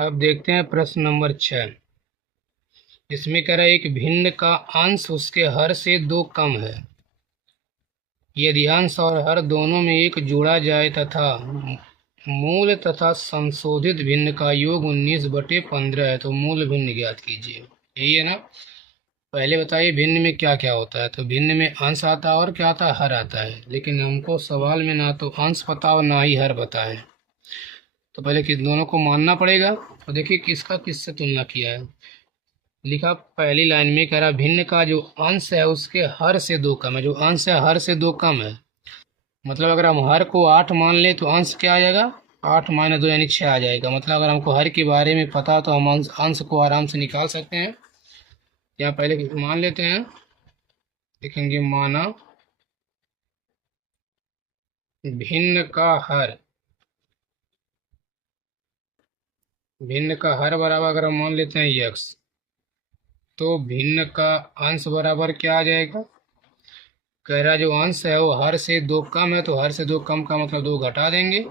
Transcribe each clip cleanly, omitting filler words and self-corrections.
अब देखते हैं प्रश्न नंबर 6। इसमें कह रहा है एक भिन्न का अंश उसके हर से 2 कम है। यदि अंश और हर दोनों में 1 जोड़ा जाए तथा मूल तथा संशोधित भिन्न का योग 19/15 है तो मूल भिन्न ज्ञात कीजिए। यही है ना। पहले बताइए भिन्न में क्या क्या होता है। तो भिन्न में अंश आता है और क्या आता है, हर आता है। लेकिन हमको सवाल में ना तो अंश पता और ना ही हर पता है। तो पहले किस दोनों को मानना पड़ेगा। तो देखिए किसका किससे तुलना किया है। लिखा पहली लाइन में कह रहा भिन्न का जो अंश है उसके हर से 2 कम है। जो अंश है हर से 2 कम है। मतलब अगर हम हर को 8 मान ले तो अंश क्या आ जाएगा, 8 - 2 यानी 6 आ जाएगा। मतलब अगर हमको हर के बारे में पता तो हम अंश को आराम से निकाल सकते हैं। यहाँ पहले मान लेते हैं, लिखेंगे माना भिन्न का हर। भिन्न का हर बराबर अगर हम मान लेते हैं यक्स, तो भिन्न का अंश बराबर क्या आ जाएगा। कह रहा जो अंश है वो हर से 2 कम है, तो हर से 2 कम का मतलब 2 घटा देंगे।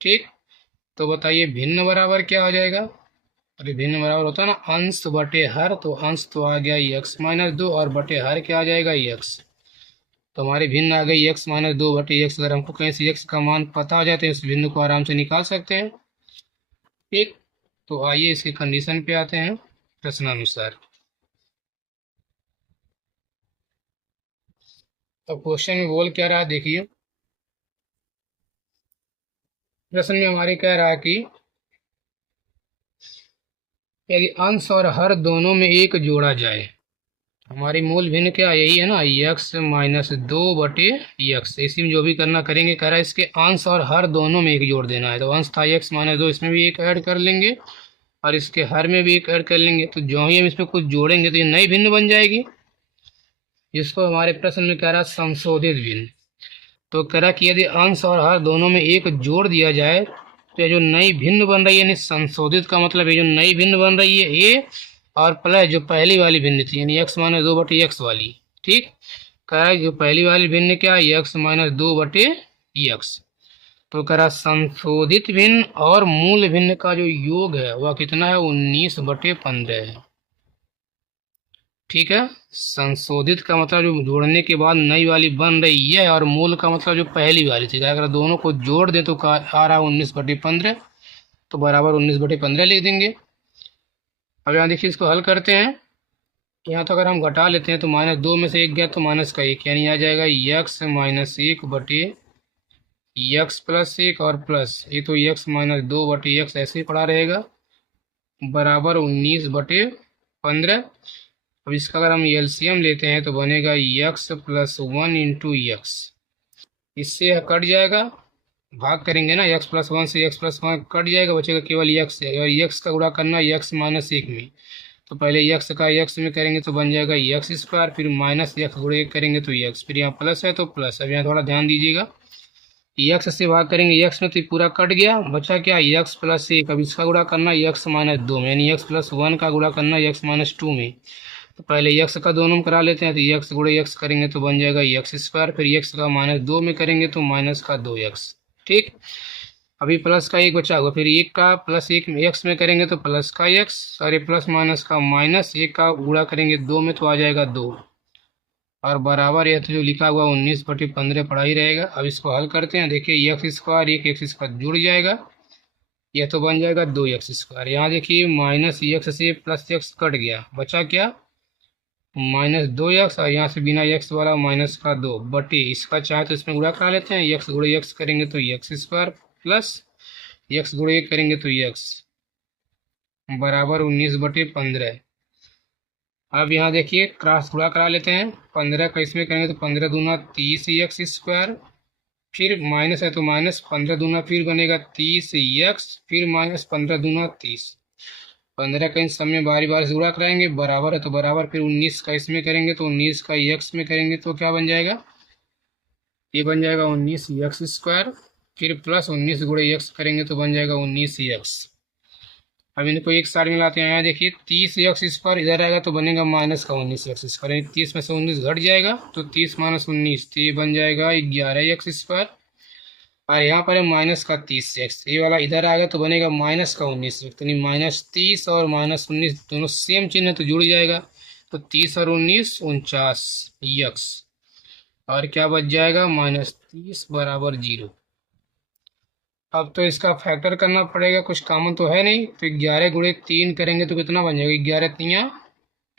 ठीक। तो बताइए भिन्न बराबर क्या हो जाएगा। अरे भिन्न बराबर होता है ना अंश बटे हर। तो अंश तो आ गया x - 2 और बटे हर क्या आ जाएगा x। तो हमारी भिन्न आ गई x - 2/x। अगर हमको कहीं से x का मान पता हो जाए तो इस भिन्न को आराम से निकाल सकते हैं। ठीक। तो आइए इसके कंडीशन पे आते हैं प्रश्नानुसार। तो क्वेश्चन में बोल क्या रहा है देखिए। प्रश्न में हमारे कह रहा है कि यदि अंश और हर दोनों में 1 जोड़ा जाए। हमारी मूल भिन्न क्या यही है ना, x - 2/x। इसी में जो भी करना करेंगे। कह रहा है इसके अंश और हर दोनों में 1 जोड़ देना है। तो अंश था x - 2, इसमें भी 1 ऐड कर लेंगे और इसके हर में भी 1 ऐड कर लेंगे। तो जो ही हम इसमें कुछ जोड़ेंगे तो ये नई भिन्न बन जाएगी, जिसको हमारे प्रश्न में कह रहा है संशोधित भिन्न। तो कह रहा कि यदि अंश और हर दोनों में 1 जोड़ दिया जाए तो ये जो नई भिन्न बन रही है, यानी संशोधित का मतलब ये जो नई भिन्न बन रही है ये और प्लस जो पहली वाली भिन्न थी यानी x - 2/x वाली। ठीक। कह रहा है जो पहली वाली भिन्न क्या है x - 2/x। तो कह रहा संशोधित भिन्न और मूल भिन्न का जो योग है वह कितना है, 19/15 है। ठीक है। संशोधित का मतलब जो जोड़ने के बाद नई वाली बन रही है और मूल का मतलब जो पहली वाली थी। अगर दोनों को जोड़ दें तो आ रहा 19/15। तो बराबर 19/15 लिख देंगे। अब यहाँ देखिए इसको हल करते हैं। यहाँ तो अगर हम घटा लेते हैं तो -2 में से 1 गया तो -1 यानी आ जाएगा x - 1/x और प्लस ये तो x - 2/x ऐसे ही पड़ा रहेगा बराबर 19/15। अब इसका अगर हम एलसीएम लेते हैं तो बनेगा x+1 × x। इससे यह कट जाएगा, भाग करेंगे ना x+1 से x+1 कट जाएगा, बचेगा केवल x। और x का गुणा करना x - 1 में। तो पहले x का x में करेंगे तो बन जाएगा x², फिर -x गुणे करेंगे तो x, फिर यहाँ प्लस है तो प्लस। अब यहाँ थोड़ा ध्यान दीजिएगा, x से भाग करेंगे x में तो पूरा कट गया, बचा क्या x+1। अब इसका गुणा करना x - 2 में, यानी x+1 का गुणा करना x - 2 में। तो पहले x का दोनों में करा लेते हैं तो x गुणे x करेंगे तो बन जाएगा x², फिर x का -2 में करेंगे तो -2x। ठीक। अभी प्लस का 1 बचा हुआ, फिर 1 का +1 में x में करेंगे तो प्लस का x, और प्लस माइनस का -1 का गुणा करेंगे 2 में तो आ जाएगा 2 और बराबर यह तो जो लिखा हुआ 19/15 पड़ा ही रहेगा। अब इसको हल करते हैं। देखिए x², एक x² जुड़ जाएगा, यह तो बन जाएगा 2x²। यहाँ देखिए -x से +x कट गया, बचा क्या -2x, और यहाँ से बिना x वाला -2 बटे इसका चाहे तो इसमें गुणा करा लेते हैं। x गुणे x करेंगे तो x² प्लस x गुणे 1 करेंगे तो x बराबर 19/15। अब यहाँ देखिए क्रॉस गुणा करा लेते हैं। 15 का इसमें करेंगे तो 15 दूना 30x², फिर माइनस है तो माइनस, 15 दूना फिर बनेगा 30x, फिर -15 दूना 30। 15 का इन सब में बारी बारी से गुणा कराएंगे, बराबर है तो बराबर, फिर 19 का इसमें करेंगे तो 19 का x में करेंगे तो क्या बन जाएगा, ये बन जाएगा 19x², फिर प्लस 19 गुणे x करेंगे तो बन जाएगा 19x। अब इनको एक साइड में लाते हैं। यहाँ देखिए 30x² इधर आएगा तो बनेगा -19x², 30 में से 19 घट जाएगा तो 30 - 19 तो ये बन जाएगा 11x²। और यहाँ पर है -30x, ये वाला इधर आएगा तो बनेगा -19x, तो -30 और -19 दोनों सेम चिन्ह है तो जुड़ जाएगा, तो 30 और 19 49x, और क्या बच जाएगा -30 बराबर 0। अब तो इसका फैक्टर करना पड़ेगा, कुछ कॉमन तो है नहीं, तो 11 × 3 करेंगे तो कितना बन जाएगा, 11×3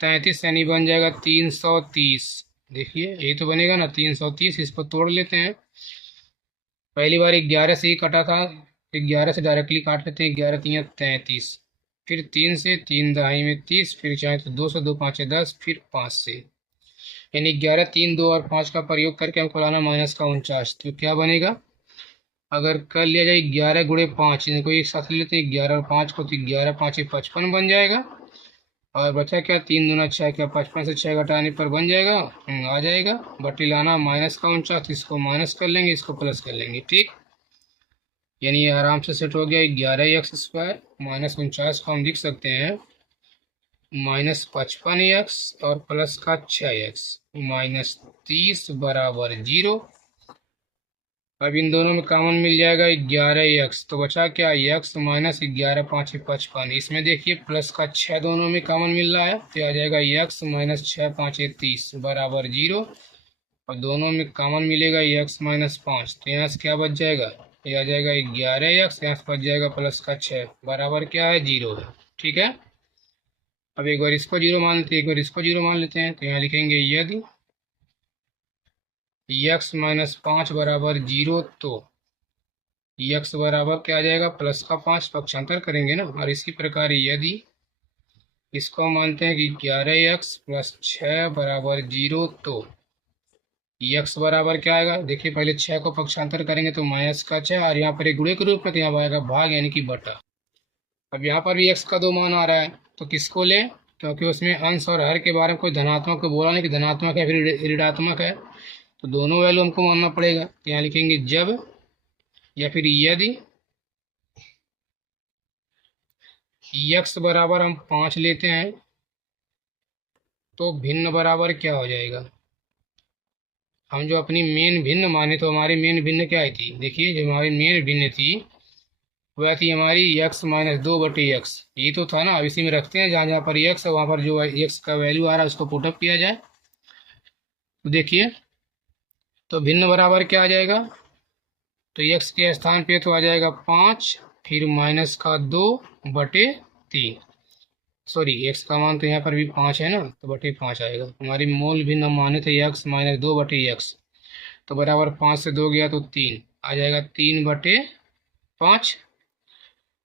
= 33, यानी बन जाएगा 330। देखिए यही तो बनेगा ना 330, इसको तोड़ लेते हैं। पहली बार 11 से ही कटा था, 11 से डायरेक्टली काट लेते हैं, 11×3 = 33, फिर 3 से 3×2 = 30, फिर चाहे तो 2 से 2×5 = 10, फिर 5 से, यानी 11 3 2 और 5 का प्रयोग करके हमको लाना -49, तो क्या बनेगा, अगर कर लिया जाए 11×5, इनको एक साथ ले लेते हैं 11 और 5 को, तो 11×5 = 55 बन जाएगा, और बचा क्या 3×2 = 6, क्या 55 से 6 घटाने पर बन जाएगा, आ जाएगा, बटी लाना -49, इसको माइनस कर लेंगे, इसको प्लस कर लेंगे, ठीक, यानी ये आराम से सेट हो गया। 11x² -49 को हम लिख सकते हैं -55x और प्लस का 6x, -30 बराबर 0। अब इन दोनों में कॉमन मिल जाएगा 11x, तो बचा क्या x -11×5 = 55, इसमें देखिए प्लस का 6 दोनों में कॉमन मिल रहा है, तो आ जाएगा x -6×5 = 30 बराबर 0, और दोनों में कॉमन मिलेगा x -5, तो यहाँ से क्या बच जाएगा, ये आ जाएगा 11x, यहाँ से बच जाएगा प्लस का 6 बराबर क्या है 0 है, ठीक है। अब एक बार इसको 0 मान लेते हैं, एक बार इसको 0 मान लेते हैं, तो यहाँ लिखेंगे यदि x -5 बराबर 0, तो x बराबर क्या आ जाएगा प्लस का 5, पक्षांतर करेंगे ना, और इसी प्रकार यदि इसको मानते हैं कि 11x + 6 बराबर 0, तो x बराबर क्या आएगा, देखिए पहले 6 को पक्षांतर करेंगे तो माइनस का 6, और यहाँ पर एक गुणे के रूप में, तो यहाँ आएगा भाग यानी कि बटा। अब यहाँ पर भी x का 2 मान आ रहा है, तो किसको लें, क्योंकि उसमें अंश और हर के बारे में कोई धनात्मक को बोला नहीं कि धनात्मक है फिर ऋणात्मक है, तो दोनों वैल्यू हमको मानना पड़ेगा, तो यहाँ लिखेंगे जब या फिर यदि x बराबर हम 5 लेते हैं, तो भिन्न बराबर क्या हो जाएगा, हम जो अपनी मेन भिन्न माने, तो हमारी मेन भिन्न क्या आई थी, देखिए जो हमारी मेन भिन्न थी वह थी हमारी x -2/x, ये तो था ना। अब इसी में रखते हैं, जहाँ जहाँ पर x है वहाँ पर जो x का वैल्यू आ रहा है उसको पुटअप किया जाए, तो देखिए तो भिन्न बराबर क्या आ जाएगा, तो x के स्थान पे तो आ जाएगा 5, फिर -2/3, सॉरी x का मान तो यहाँ पर भी 5 है ना, तो /5 आएगा, हमारी मूल भिन्न माने थे x -2/x, तो बराबर 5 से 2 गया तो 3 आ जाएगा, 3/5,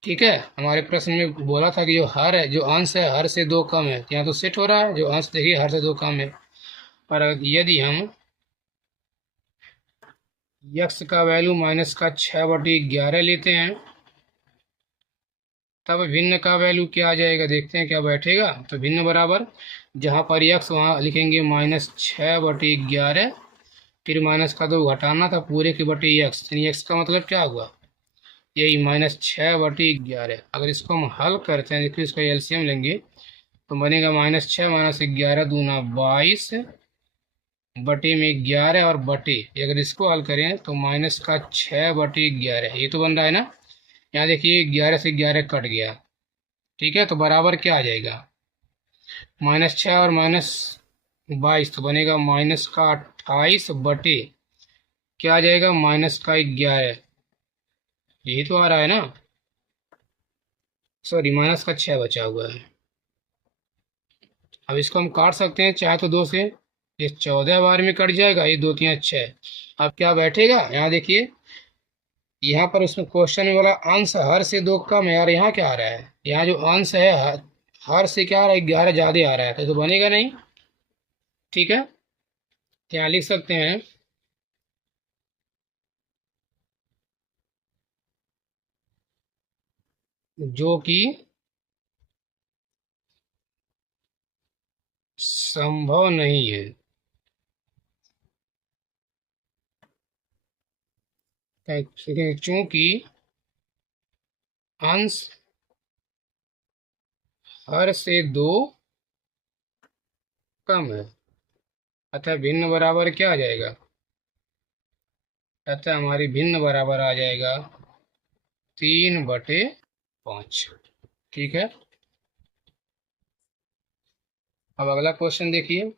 ठीक है। हमारे प्रश्न में बोला था कि जो हर है, जो अंश है हर से 2 कम है, यहाँ तो सेट हो रहा है, जो अंश देखिए हर से 2 कम है, पर यदि हम x का वैल्यू -6/11 लेते हैं, तब भिन्न का वैल्यू क्या आ जाएगा, देखते हैं क्या बैठेगा, तो भिन्न बराबर जहाँ पर x वहाँ लिखेंगे -6/11, फिर माइनस का 2 घटाना था पूरे के बटे x, यानी x का मतलब क्या हुआ, यही -6/11। अगर इसको हम हल करते हैं, देखिए इसका एलसीएम लेंगे तो बनेगा -6 - 11 दूना 22 बटे में 11, और बटे अगर इसको हल करें तो -6/11, ये तो बन रहा है ना, यहाँ देखिए 11 से 11 कट गया, ठीक है, तो बराबर क्या आ जाएगा, -6 और -22, तो बनेगा -28 बटे क्या आ जाएगा -11, यही तो आ रहा है ना, सॉरी -6 बचा हुआ है। अब इसको हम काट सकते हैं चाहे तो 2 से, ये 14 बार में कट जाएगा, ये 2 3 6, अब क्या बैठेगा, यहाँ देखिए यहाँ पर उसमें क्वेश्चन में बोला अंश हर से 2 कम है, और यहाँ क्या आ रहा है, यहाँ जो अंश है हर से क्या आ रहा है 11 ज़्यादा आ रहा है, तो बनेगा नहीं, ठीक है, तो यहाँ लिख सकते हैं जो कि संभव नहीं है, चूंकि अंश हर से 2 कम है, अतः भिन्न बराबर क्या आ जाएगा, अतः हमारी भिन्न बराबर आ जाएगा 3/5। ठीक है। अब अगला क्वेश्चन देखिए।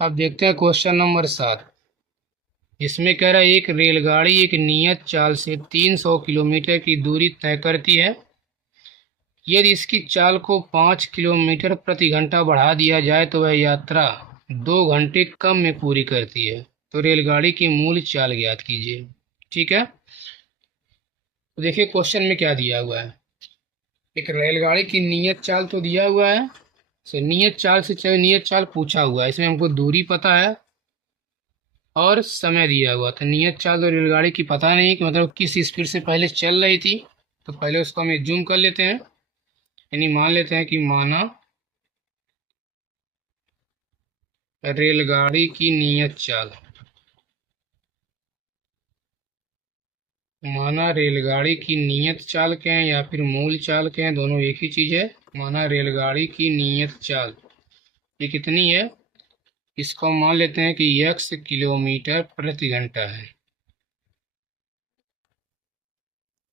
अब देखते हैं क्वेश्चन नंबर 7। इसमें कह रहा है एक रेलगाड़ी एक नियत चाल से 300 किलोमीटर की दूरी तय करती है। यदि इसकी चाल को 5 किलोमीटर प्रति घंटा बढ़ा दिया जाए तो वह यात्रा 2 घंटे कम में पूरी करती है। तो रेलगाड़ी की मूल चाल ज्ञात कीजिए। ठीक है। तो देखिए क्वेश्चन में क्या दिया हुआ है। एक रेलगाड़ी की नियत चाल तो दिया हुआ है। नियत चाल से चलो, नियत चाल पूछा हुआ है, इसमें हमको दूरी पता है और समय दिया हुआ था। नियत चाल तो रेलगाड़ी की पता नहीं कि मतलब किस स्पीड से पहले चल रही थी, तो पहले उसको हम जूम कर लेते हैं। यानी मान लेते हैं कि रेलगाड़ी की नियत चाल, माना रेलगाड़ी की नियत चाल क्या है या फिर मूल चाल क्या है, दोनों एक ही चीज है। माना रेलगाड़ी की नियत चाल ये कितनी है, इसको हम मान लेते हैं कि x किलोमीटर प्रति घंटा है।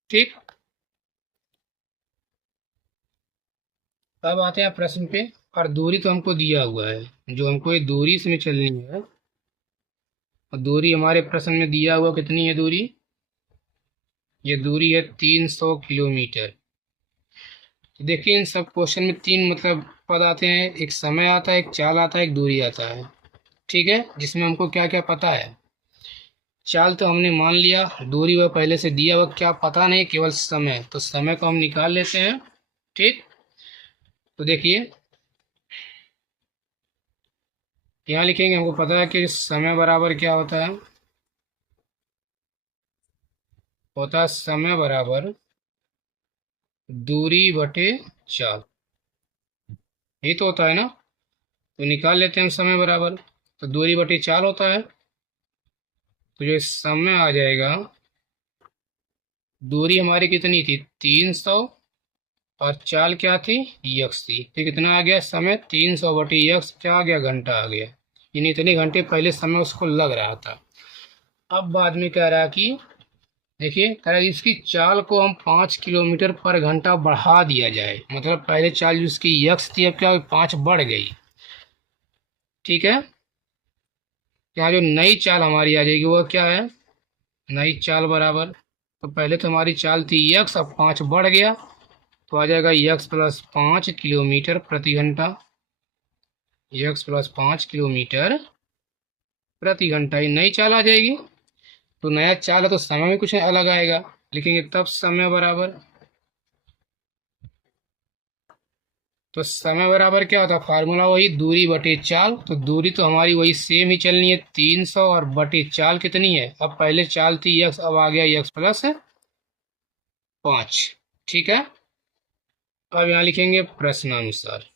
ठीक। अब आते हैं प्रश्न पे। और दूरी तो हमको दिया हुआ है, जो हमको ये दूरी इसमें चलनी है। और दूरी हमारे प्रश्न में दिया हुआ कितनी है दूरी, ये दूरी है 300 किलोमीटर। देखिए इन सब क्वेश्चन में तीन मतलब पद आते हैं, एक समय आता है, एक चाल आता है, एक दूरी आता है। ठीक है। जिसमें हमको क्या क्या पता है। चाल तो हमने मान लिया, दूरी वह पहले से दिया हुआ, क्या पता नहीं, केवल समय। तो समय को हम निकाल लेते हैं। ठीक। तो देखिए यहाँ लिखेंगे, हमको पता है कि समय बराबर क्या होता है, समय बराबर दूरी बटे चाल। यही तो होता है ना। तो निकाल लेते हैं हम समय बराबर, तो दूरी बटे चाल होता है। तो जो समय आ जाएगा, दूरी हमारी कितनी थी 300 और चाल क्या थी यक्स थी। तो कितना आ गया समय 300 बटे यक्स, क्या आ गया घंटा आ गया। यानी इतने घंटे पहले समय उसको लग रहा था। अब बाद में कह रहा है कि देखिए कह रहा है इसकी चाल को हम 5 किलोमीटर पर घंटा बढ़ा दिया जाए। मतलब पहले चाल जिसकी यक्स थी अब क्या हुई 5 बढ़ गई। ठीक है। यहाँ जो नई चाल हमारी आ जाएगी वो क्या है, नई चाल बराबर, तो पहले तो हमारी चाल थी यक्स, अब 5 बढ़ गया तो आ जाएगा यक्स प्लस 5 किलोमीटर प्रति घंटा। यक्स प्लस 5 किलोमीटर प्रति घंटा, ये नई चाल आ जाएगी। तो नया चाल है तो समय भी कुछ अलग आएगा, लिखेंगे तब समय बराबर। तो समय बराबर क्या होता है, फार्मूला वही दूरी बटे चाल। तो दूरी तो हमारी वही सेम ही चलनी है 300, और बटे चाल कितनी है, अब पहले चाल थी यक्स, अब आ गया यक्स प्लस 5। ठीक है। अब यहाँ लिखेंगे प्रश्नानुसार।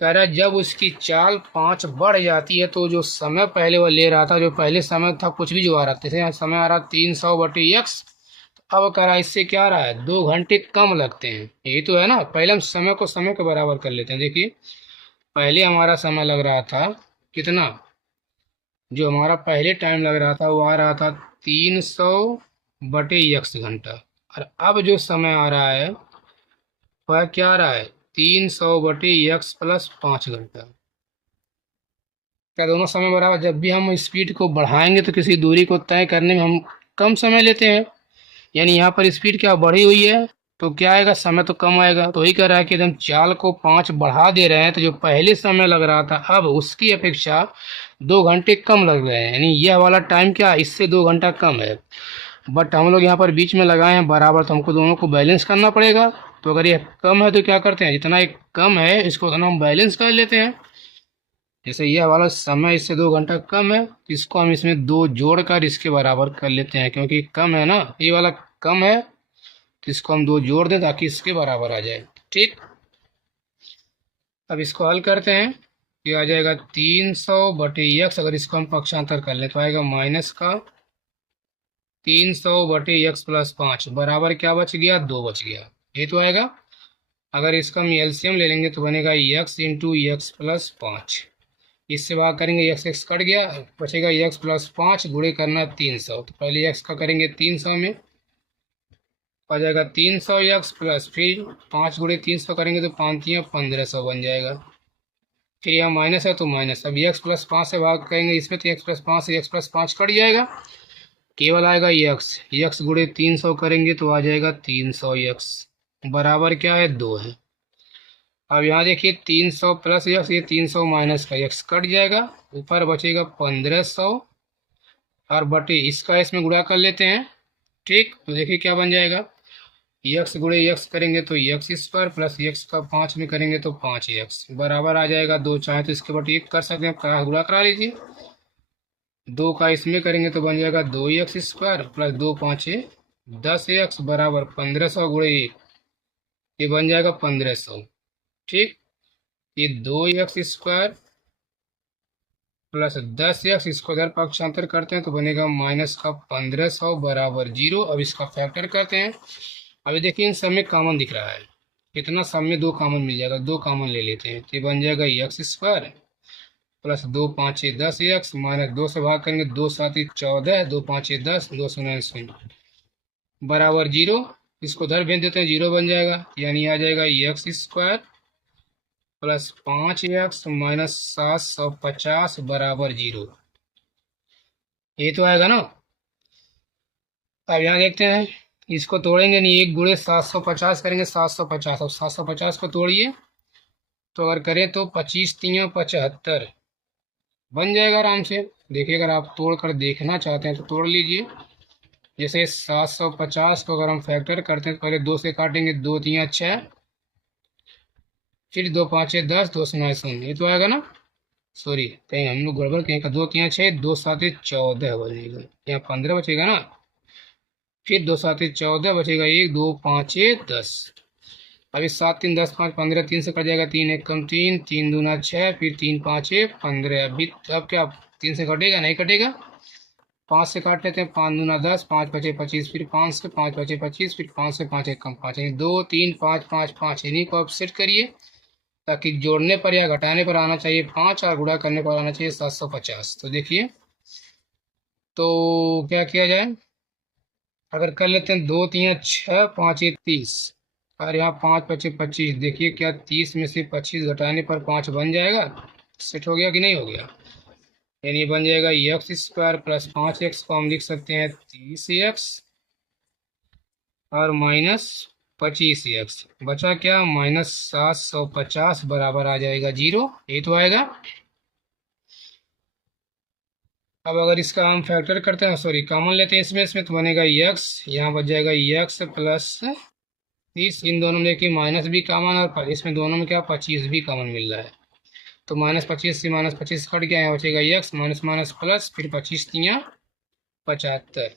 कह रहा है जब उसकी चाल 5 बढ़ जाती है तो जो समय पहले वह ले रहा था, जो पहले समय था कुछ भी जो आ रहा था, जैसे यहाँ समय आ रहा 300 बटे यक्स, अब कह रहा है इससे क्या आ रहा है 2 घंटे कम लगते हैं। यही तो है ना। पहले हम समय को समय के बराबर कर लेते हैं। देखिए पहले हमारा समय लग रहा था कितना, जो हमारा पहले टाइम लग रहा था वो आ रहा था 300 बटे यक्स घंटा। और अब जो समय आ रहा है वह क्या आ रहा है 300 बटे यक्स प्लस 5 घंटा। क्या दोनों समय बराबर। जब भी हम स्पीड को बढ़ाएंगे तो किसी दूरी को तय करने में हम कम समय लेते हैं। यानी यहाँ पर स्पीड क्या बढ़ी हुई है तो क्या आएगा, समय तो कम आएगा। तो वही कह रहा है कि एकदम चाल को 5 बढ़ा दे रहे हैं तो जो पहले समय लग रहा था अब उसकी अपेक्षा 2 घंटे कम लग रहे हैं। यानी यह वाला टाइम क्या इससे 2 घंटा कम है। बट हम लोग यहाँ पर बीच में लगाए हैं बराबर, तो हमको दोनों को बैलेंस करना पड़ेगा। तो अगर ये कम है तो क्या करते हैं, जितना एक कम है इसको उतना हम बैलेंस कर लेते हैं। जैसे यह वाला समय इससे 2 घंटा कम है, इसको हम इसमें 2 जोड़कर इसके बराबर कर लेते हैं, क्योंकि कम है ना, ये वाला कम है तो इसको हम 2 जोड़ दें ताकि इसके बराबर आ जाए। ठीक। अब इसको हल करते हैं। ये आ जाएगा 300 बटे यक्स, अगर इसको हम पक्षांतर कर लें तो आएगा माइनस का 300 बटे यक्स प्लस 5 बराबर क्या बच गया 2 बच गया। ये तो आएगा। अगर इसका हम एलसीएम ले लेंगे तो बनेगा x इंटू एक्स प्लस 5। इससे भाग करेंगे x x कट गया, बचेगा x प्लस 5 गुणे करना 300। तो पहले x का करेंगे 300 में, आ जाएगा 300 x प्लस फिर 5 गुणे 300 करेंगे तो 5×3 = 1500 बन जाएगा। फिर यहाँ माइनस है तो माइनस, अब x प्लस 5 से भाग करेंगे इसमें तो x प्लस 5 से x प्लस 5 कट जाएगा, केवल आएगा x गुणे 300 करेंगे तो आ जाएगा 300x बराबर क्या है 2 है। अब यहाँ देखिए 300 प्लस एक्स, ये 300 माइनस का x कट जाएगा, ऊपर बचेगा 1500 और बटे इसका इसमें गुणा कर लेते हैं। ठीक, तो देखिए क्या बन जाएगा, x गुणे x करेंगे तो x स्क्वायर प्लस x का 5 में करेंगे तो 5x बराबर आ जाएगा 2। चाहे तो इसके बटे 1 कर सकते हैं, का गुणा करा लीजिए। 2 का इसमें करेंगे तो बन जाएगा 2x स्क्वायर प्लस 2 5 10x बराबर 1500 गुणे 1, ये बन जाएगा 1500। ठीक, ये 2x स्क्वायर प्लस 10x, इसको इधर पक्षांतर करते हैं तो बनेगा माइनस का 1500 बराबर 0। अब इसका फैक्टर करते हैं। अभी देखिए इन सब में कॉमन दिख रहा है, कितना सब में 2 कॉमन मिल जाएगा, 2 कॉमन ले लेते हैं तो ये बन जाएगा x square plus 2 5 10x minus 2 से भाग करेंगे 2 7 14, 2 5 10, 2 0 0 बराबर 0। इसको इधर भेज देते हैं, 0 बन जाएगा, यानी आ जाएगा x square plus 5x minus 750 बराबर 0। ये तो आएगा ना। अब यहाँ देखते हैं, इसको तोड़ेंगे नहीं, 1 गुणे 750 करेंगे 750, अब 750 को तोड़िए तो अगर करें तो 25 3 75 बन जाएगा आराम से। देखिए अगर आप तोड़ कर देखना चाहते हैं तो तोड़ लीजिए। जैसे 750 को अगर हम फैक्टर करते हैं तो पहले 2 से काटेंगे, 2 3 6, फिर 2 5 10, 2 0 0, ये तो आएगा ना। सॉरी, कहीं हम लोग गड़बड़, कहीं का 2 3 6, 2 7 14 बनेगा, यहाँ 15 बचेगा ना। फिर 2 7 14 बचेगा, 1 2 5 10। अभी 7 3 10 5 15, 3 से कट जाएगा, 3 1 कम 3, 3 दूना 6, फिर 3 5 15। अभी अब क्या 3 से कटेगा, नहीं कटेगा। 5 से काट लेते हैं, 5 दूना 10, 5 5 25, फिर 5 से 5 5 25, फिर 5 से 5 1 कम 5, 2 3 5 5 5, इन्हीं को आप सेट करिए ताकि जोड़ने पर या घटाने पर आना चाहिए 5 और गुणा करने पर आना चाहिए 750। तो देखिए, तो क्या किया जाए, अगर कर लेते हैं 2 3 6 5 1 30 और यहाँ 5 5 25, देखिए क्या 30 में से 25 घटाने पर 5 बन जाएगा। सेट हो गया कि नहीं हो गया, यानी बन जाएगा x स्क्वायर प्लस 5x को हम लिख सकते हैं 30x और माइनस 25x, बचा क्या माइनस 750 बराबर आ जाएगा 0। ये तो आएगा। अब अगर इसका हम फैक्टर करते हैं, सॉरी कॉमन लेते हैं इसमें तो बनेगा x, यहाँ बच जाएगा x प्लस 30, इन दोनों में देखिए माइनस भी कॉमन और इसमें दोनों में क्या 25 भी कॉमन मिल रहा है, तो -25 से -25 कट गया, यहाँ बचेगा x माइनस माइनस प्लस, फिर 25 3 75।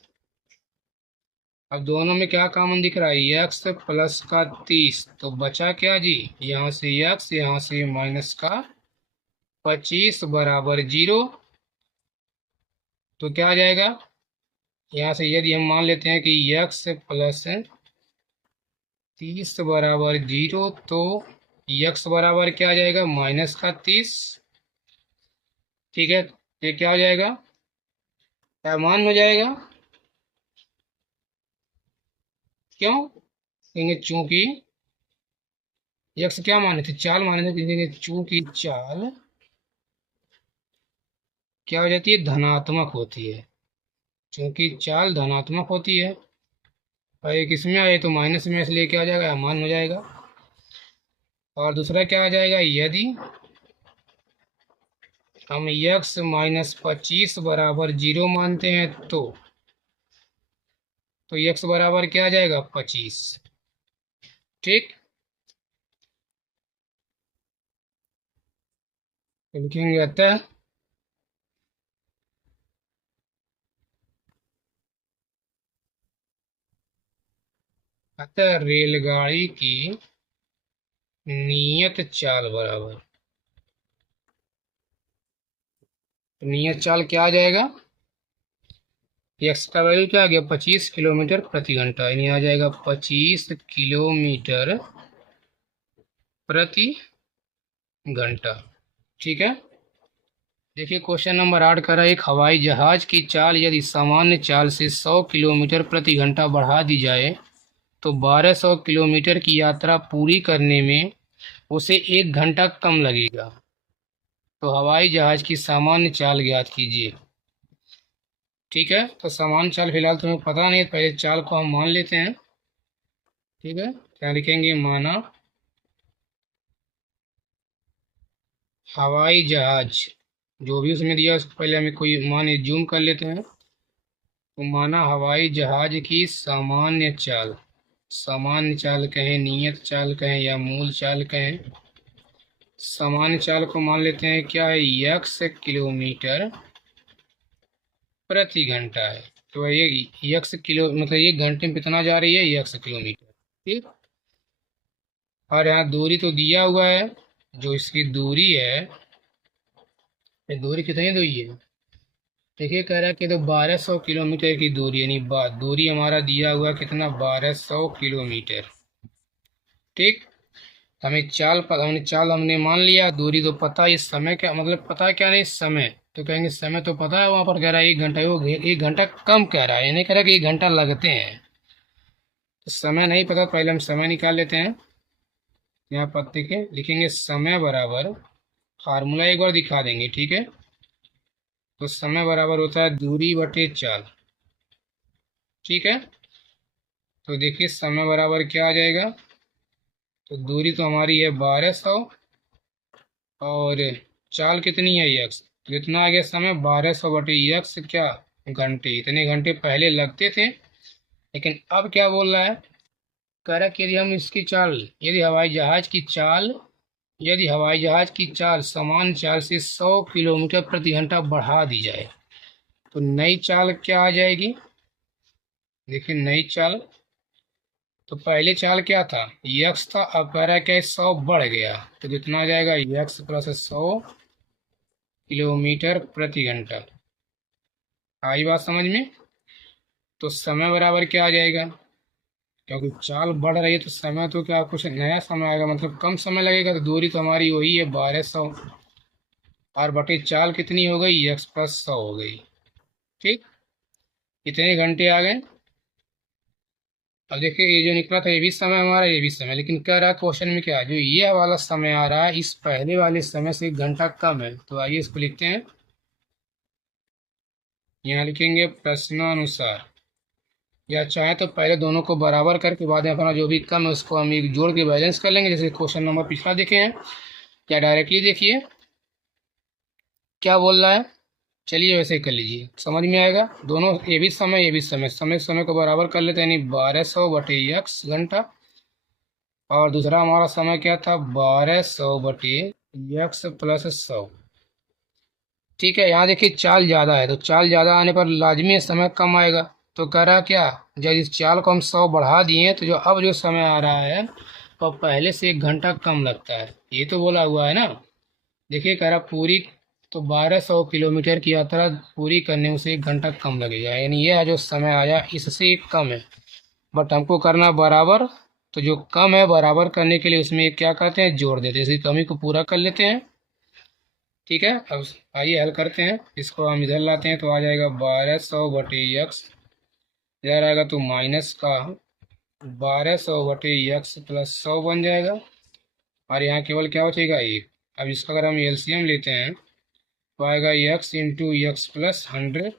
अब दोनों में क्या कॉमन दिख रहा है, x प्लस का 30, तो बचा क्या जी, यहाँ से x यहाँ से माइनस का 25 बराबर 0। तो क्या आ जाएगा, यहाँ से यदि हम मान लेते हैं कि x प्लस 30 बराबर 0, तो x बराबर क्या आ जाएगा माइनस का 30। ठीक है, ये क्या हो जाएगा, क्या मान हो जाएगा, क्यों कहेंगे, चूंकि x क्या माने थे, चाल माने थे, कहेंगे चूंकि चाल क्या हो जाती है, धनात्मक होती है। चूंकि चाल धनात्मक होती है और एक इसमें आए तो माइनस में, इसलिए क्या हो जाएगा मान हो जाएगा। और दूसरा क्या आ जाएगा, यदि हम x माइनस 25 बराबर 0 मानते हैं तो x बराबर क्या आ जाएगा 25। ठीक, तो लिखेंगे अतः रेलगाड़ी की नियत चाल बराबर, नियत चाल क्या आ जाएगा, एक्स का वैल्यू क्या आ गया 25 किलोमीटर प्रति घंटा, यानी आ जाएगा 25 किलोमीटर प्रति घंटा। ठीक है, देखिए क्वेश्चन नंबर 8 कर रहा है, एक हवाई जहाज की चाल यदि सामान्य चाल से 100 किलोमीटर प्रति घंटा बढ़ा दी जाए तो 1200 किलोमीटर की यात्रा पूरी करने में उसे 1 घंटा कम लगेगा। तो हवाई जहाज की सामान्य चाल ज्ञात कीजिए। ठीक है, तो सामान्य चाल फिलहाल तुम्हें पता नहीं, पहले चाल को हम मान लेते हैं। ठीक है, क्या लिखेंगे, माना हवाई जहाज, जो भी उसमें दिया उसको पहले हमें कोई मान जूम कर लेते हैं। तो माना हवाई जहाज की सामान्य चाल, सामान्य चाल कहें, नियत चाल कहें या मूल चाल कहें, सामान्य चाल को मान लेते हैं क्या है, यक्स किलोमीटर प्रति घंटा है। तो ये यक्स किलो मतलब 1 घंटे में कितना जा रही है, यक्स किलोमीटर। ठीक, और यहाँ दूरी तो दिया हुआ है, जो इसकी दूरी है, ये दूरी कितनी दूरी है, देखिए कह रहा है कि तो 1200 किलोमीटर की दूरी, यानी दूरी हमारा दिया हुआ कितना, 1200 किलोमीटर। ठीक, हमें चाल पर हमने चाल हमने मान लिया, दूरी तो पता है, इस समय क्या मतलब पता है क्या नहीं, समय तो कहेंगे समय तो पता है, वहां पर कह रहा है 1 घंटा, वो 1 घंटा कम कह रहा है, यानी कह रहा है कि 1 घंटा लगते हैं। तो समय नहीं पता, पहले हम समय निकाल लेते हैं। यहाँ पर देखिए लिखेंगे समय बराबर, फार्मूला एक बार दिखा देंगे। ठीक है, तो समय बराबर होता है दूरी बटे चाल। ठीक है, तो देखिए समय बराबर क्या आ जाएगा, तो दूरी तो हमारी है 1200 और चाल कितनी है, यक्स, तो इतना आ गया समय 1200 बटे यक्स क्या, घंटे। इतने घंटे पहले लगते थे, लेकिन अब क्या बोल रहा है, कह रहा है कि यदि हम इसकी चाल, यदि हवाई जहाज की चाल, यदि हवाई जहाज की चाल समान चाल से 100 किलोमीटर प्रति घंटा बढ़ा दी जाए तो नई चाल क्या आ जाएगी। देखिए नई चाल, तो पहले चाल क्या था, यक्स था, अब कह रहा है क्या 100 बढ़ गया, तो कितना आ जाएगा, यक्स प्लस 100 किलोमीटर प्रति घंटा। आई बात समझ में। तो समय बराबर क्या आ जाएगा, क्योंकि चाल बढ़ रही है तो समय तो क्या कुछ नया समय आएगा, मतलब कम समय लगेगा, तो दूरी तो हमारी वही है 1200 और बटे चाल कितनी हो गई, यक्स प्लस 100 हो गई। ठीक, कितने घंटे आ गए। अब देखिए ये जो निकला था ये भी समय हमारा, ये भी समय, लेकिन कह रहा है क्वेश्चन में क्या, जो ये वाला समय आ रहा है इस पहले वाले समय से 1 घंटा कम है। तो आइए इसको लिखते हैं, यहाँ लिखेंगे प्रश्नानुसार, या चाहे तो पहले दोनों को बराबर करके बाद में अपना जो भी कम है उसको हम एक जोड़ के बैलेंस कर लेंगे, जैसे क्वेश्चन नंबर पिछला देखे हैं। या डायरेक्टली देखिए क्या बोल रहा है, चलिए वैसे ही कर लीजिए, समझ में आएगा। दोनों ये भी समय ये भी समय, समय समय को बराबर कर लेते हैं, यानी 1200 बटे यक्स घंटा, और दूसरा हमारा समय क्या था, 1200 बटे यक्स प्लस 100। ठीक है, यहाँ देखिए चाल ज़्यादा है, तो चाल ज़्यादा आने पर लाजमी समय कम आएगा। तो कह रहा क्या, जब इस चाल को हम 100 बढ़ा दिए तो जो अब जो समय आ रहा है तो पहले से 1 घंटा कम लगता है, ये तो बोला हुआ है ना। देखिए कह रहा पूरी, तो 1200 किलोमीटर की यात्रा पूरी करने में उसे 1 घंटा कम लगेगा, यानी यह जो समय आया इससे कम है, बट हमको करना बराबर। तो जो कम है बराबर करने के लिए उसमें क्या करते हैं, जोड़ देते हैं, इसकी कमी को पूरा कर लेते हैं। ठीक है, अब आइए हल करते हैं, इसको हम इधर लाते हैं तो आ जाएगा 1200 बटे यक्स, इधर आएगा तो माइनस का 1200 बटे यक्स प्लस 100 बन जाएगा, और यहाँ केवल क्या बचेगा, 1। अब इसका अगर हम एलसीएम लेते हैं तो आएगा यक्स इंटू यक्स प्लस 100।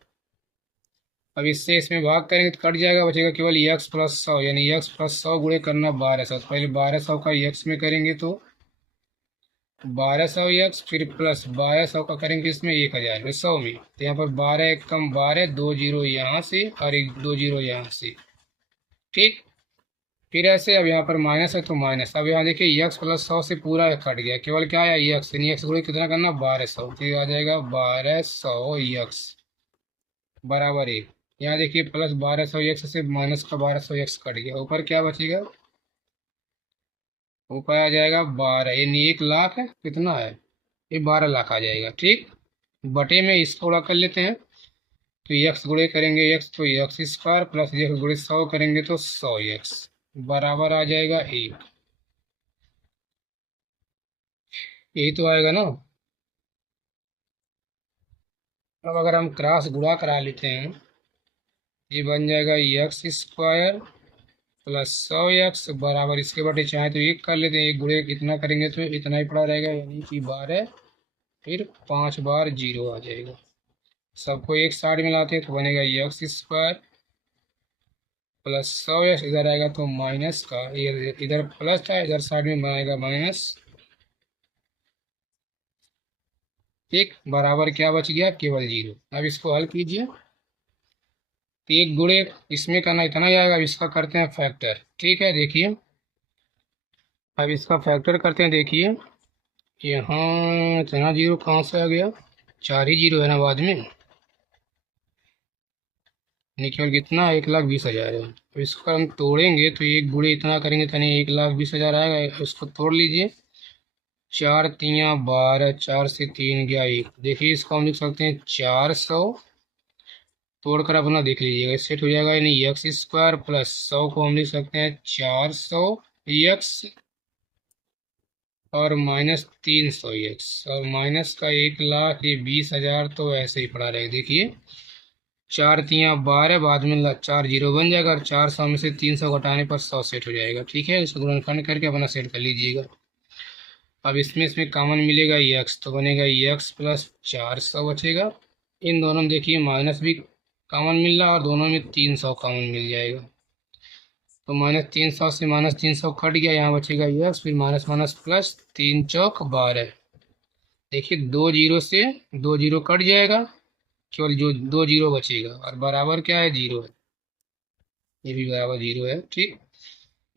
अब इससे इसमें भाग करेंगे तो कट जाएगा, बचेगा केवल यक्स प्लस 100, यानी यक्स प्लस 100 गुणे करना 1200, तो पहले 1200 का यक्स में करेंगे तो 1200 यक्स, फिर प्लस 1200 का करेंगे इसमें 1000 में 100 में, तो यहाँ पर 12 एक कम 12, 2 जीरो यहाँ से और एक 2 जीरो यहाँ से। ठीक, फिर ऐसे अब यहाँ पर माइनस है तो माइनस, अब यहाँ देखिए यक्स प्लस 100 से पूरा कट गया, केवल क्या आया यक्स, यानी यक्स गुणे कितना करना 1200, तो आ जाएगा 1200 यक्स बराबर 1। यहाँ देखिए प्लस 1200 एक्स से माइनस का 1200 एक्स कट गया, ऊपर क्या बचेगा, ऊपर आ जाएगा 12, यानी 1 लाख है कितना है, ये 12 लाख आ जाएगा। ठीक, बटे में इसको गुणा कर लेते हैं, तो यक्स गुणे करेंगे यक्स तो यक्स स्क्वायर प्लस यक्स गुणे 100 करेंगे तो 100 यक्स बराबर आ जाएगा 1। यही तो आएगा ना। अब अगर हम क्रॉस गुणा करा लेते हैं, ये बन जाएगा एक्स स्क्वायर प्लस 100 एक्स बराबर, इसके बटे चाहे तो एक कर लेते हैं, एक गुणे कितना करेंगे तो इतना ही पड़ा रहेगा, यानी कि 12, फिर 5 बार 0 आ जाएगा। सबको एक साइड में लाते हैं तो बनेगा एक्स स्क्वायर प्लस 100 एक्स, इधर आएगा तो माइनस का, इधर प्लस था, इधर साइड में बनाएगा माइनस। ठीक, बराबर क्या बच गया, केवल 0। अब इसको हल कीजिए, तो एक गुणे इसमें करना इतना ही आएगा, अब इसका करते हैं फैक्टर। ठीक है, देखिए अब इसका फैक्टर करते हैं। देखिए यहाँ इतना 0 कहाँ से आ गया, 4 ही 0 है ना बाद में, केवल कितना, 1,20,000 है। तो इसको हम तोड़ेंगे तो एक गुणे इतना करेंगे तो 1,20,000 आएगा। इसको तोड़ लीजिए, 4 तिया 12, 4 से 3 गया 1। देखिए इसको हम लिख सकते हैं 400, तोड़कर अपना देख लीजिएगा, सेट हो जाएगा, यानी एक्स स्क्वायर प्लस 100 को हम लिख सकते हैं 400 एक्स और माइनस 300 एक्स, और माइनस का 1,00,000, ये 20,000 तो ऐसे ही पड़ा रहेगा। देखिए 4 तिया 12, बाद में 4 0 बन जाएगा, और 400 में से 300 घटाने पर 100 सेट हो जाएगा। ठीक है, इसको गुणनखंड करके अपना सेट कर लीजिएगा। अब इसमें कॉमन मिलेगा एक्स, तो बनेगा एक्स प्लस 400 बचेगा। इन दोनों में देखिए माइनस भी कॉमन मिल रहा है, और दोनों में 300 कॉमन मिल जाएगा। तो -300 से -300 कट गया, यहाँ बचेगा एक्स, फिर माइनस माइनस प्लस, 3 चौक 12। देखिए 2 जीरो से 2 जीरो कट जाएगा, केवल जो 2 जीरो बचेगा, और बराबर क्या है, 0 है, ये भी बराबर 0 है। ठीक,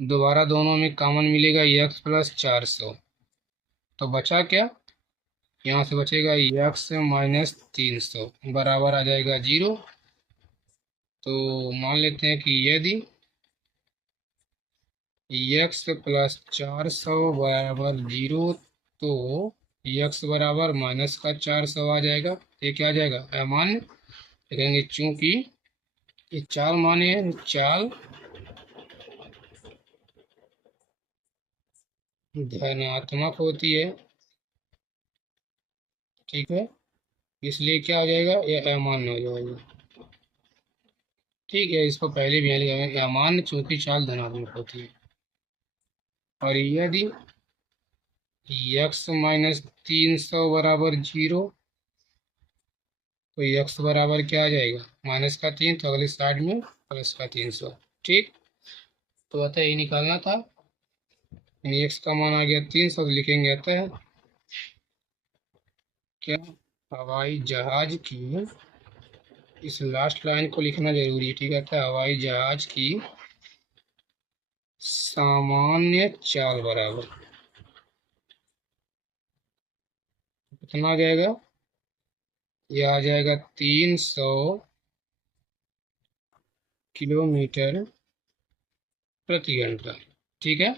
दोबारा दोनों में कॉमन मिलेगा एक्स प्लस 400, तो बचा क्या, यहाँ से बचेगा एक्स माइनस 300 बराबर आ जाएगा 0। तो मान लेते हैं कि यदि एक्स प्लस 400 बराबर 0, तो एक्स बराबर माइनस का 400 आ जाएगा। ये क्या आ जाएगा, अमान्य लिखेंगे, चूंकि ये चाल माने हैं, चाल धनात्मक होती है। ठीक है, इसलिए क्या हो जाएगा, ये अमान्य हो जाएगा। ठीक है, इसको पहले भी यहाँ लिखा, अमान्य चूंकि चाल धनात्मक होती है। और यदि एक्स माइनस 300 बराबर 0, तो एक्स बराबर क्या आ जाएगा, माइनस का 3, तो अगले साइड में प्लस का 300। ठीक, तो अतः ये निकालना था, एक्स का मान आ गया 300, तो लिखेंगे अतः क्या, हवाई जहाज की, इस लास्ट लाइन को लिखना जरूरी है। ठीक है, अतः हवाई जहाज की सामान्य चाल बराबर कितना आ जाएगा, यह आ जाएगा 300 किलोमीटर प्रति घंटा। ठीक है।